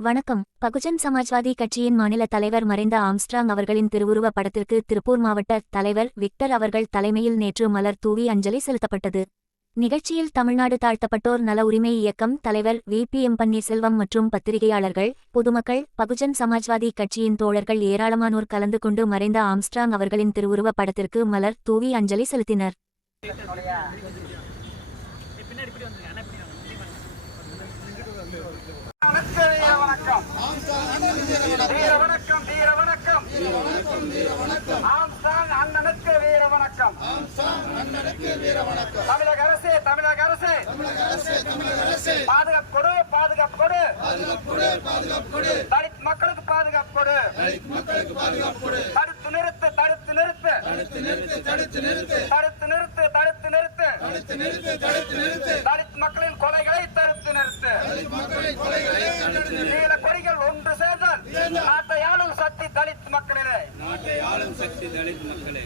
வணக்கம். பகுஜன் சமாஜ்வாதி கட்சியின் மாநில தலைவர் மறைந்த ஆம்ஸ்ட்ராங் அவர்களின் திருவுருவ படத்திற்கு திருப்பூர் மாவட்ட தலைவர் விக்டர் அவர்கள் தலைமையில் நேற்று மலர் தூவி அஞ்சலி செலுத்தப்பட்டது. நிகழ்ச்சியில் தமிழ்நாடு தாழ்த்தப்பட்டோர் நல உரிமை இயக்கம் தலைவர் வி. பி. எம். பன்னீர்செல்வம் மற்றும் பத்திரிகையாளர்கள் பொதுமக்கள் பகுஜன் சமாஜ்வாதி கட்சியின் தோழர்கள் ஏராளமானோர் கலந்து கொண்டு மறைந்த ஆம்ஸ்ட்ராங் அவர்களின் திருவுருவ படத்திற்கு மலர் தூவி அஞ்சலி செலுத்தினர் வணக்கம் வீர வணக்கம் வீர வணக்கம் வீர வணக்கம் ஆம்ஸ்டாங் அண்ணனுக்கு வீர வணக்கம் தமிழக அரசு தமிழக அரசு பாதுகாப்பு கொடு பாதுகாப்பு கொடு தலித் மக்களுக்கு பாதுகாப்பு கொடு தடுத்து நிறுத்து. தடுத்து நிறுத்து தடுத்து நிறுத்து. தடுத்து நிறுத்து தலித் மக்களின் கொலை தடுத்து நிறுத்து நீல கொடிகள் ஒன்று சேர்ந்தால் நாட்டை ஆளும் சக்தி தலித் நாட்டை ஆளும் சக்தி தலித் மக்களே